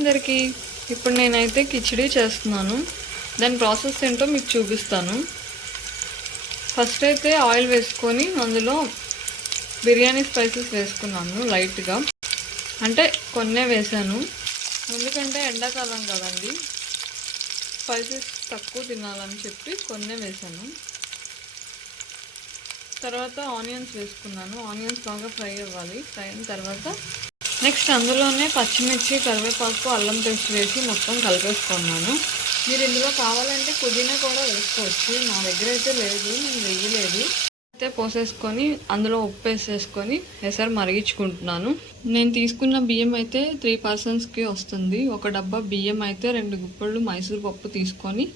అందరికీ ఇప్పుడు నేనైతే కిచిడి చేస్తున్నాను. దాని ప్రాసెస్ ఏంటో మీకు చూపిస్తాను. ఫస్ట్ అయితే ఆయిల్ వేసుకొని అందులో బిర్యానీ స్పైసెస్ వేసుకున్నాను లైట్గా, అంటే కొన్నే వేసాను. ఎందుకంటే ఎండాకాలం కదండి, స్పైసెస్ తక్కువ తినాలని చెప్పి కొన్నే వేసాను. తర్వాత ఆనియన్స్ వేసుకున్నాను. ఆనియన్స్ బాగా ఫ్రై అవ్వాలి. ఫ్రై అయిన తర్వాత నెక్స్ట్ అందులోనే పచ్చిమిర్చి, కరివేపాకు, అల్లం పేస్ట్ వేసి మొత్తం కలిపేసుకున్నాను. మీరు ఇందులో కావాలంటే పుదీనా కూడా వేసుకోవచ్చు. నా దగ్గర అయితే లేదు, నేను వేయలేదు. అయితే పోసేసుకొని అందులో ఉప్పు వేసేసుకొని ఎసరు మరిగించుకుంటున్నాను. నేను తీసుకున్న బియ్యం అయితే 3 పర్సన్స్కి వస్తుంది. ఒక డబ్బా బియ్యం అయితే 2 గుప్పెళ్ళు మైసూర్ పప్పు తీసుకొని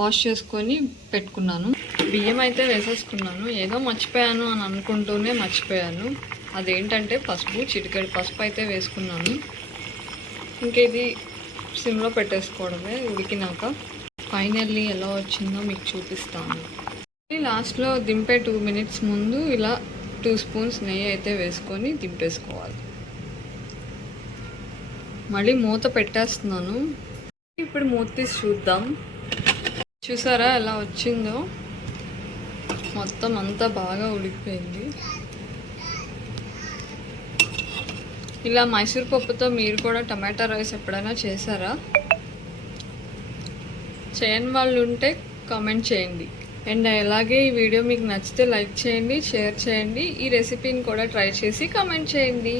వాష్ చేసుకొని పెట్టుకున్నాను. బియ్యం అయితే వేసేసుకున్నాను. ఏదో మర్చిపోయాను అని అనుకుంటూనే మర్చిపోయాను. అదేంటంటే పసుపు, చిటికెడు పసుపు అయితే వేసుకున్నాను. ఇంకా ఇది సిమ్లో పెట్టేసుకోవడమే. ఉడికినాక ఫైనల్లీ ఎలా వచ్చిందో మీకు చూపిస్తాను. లాస్ట్లో దింపే 2 మినిట్స్ ముందు ఇలా 2 స్పూన్స్ నెయ్యి అయితే వేసుకొని దింపేసుకోవాలి. మళ్ళీ మూత పెట్టేస్తున్నాను. ఇప్పుడు మూత తీసి చూద్దాం. చూసారా ఎలా వచ్చిందో? మొత్తం అంతా బాగా ఉడికిపోయింది. ఇలా మైసూర్ పప్పుతో మీరు కూడా టమాటా రైస్ ఎప్పుడైనా చేశారా? చేయని వాళ్ళు ఉంటే కామెంట్ చేయండి. అండ్ అలాగే ఈ వీడియో మీకు నచ్చితే లైక్ చేయండి, షేర్ చేయండి. ఈ రెసిపీని కూడా ట్రై చేసి కామెంట్ చేయండి.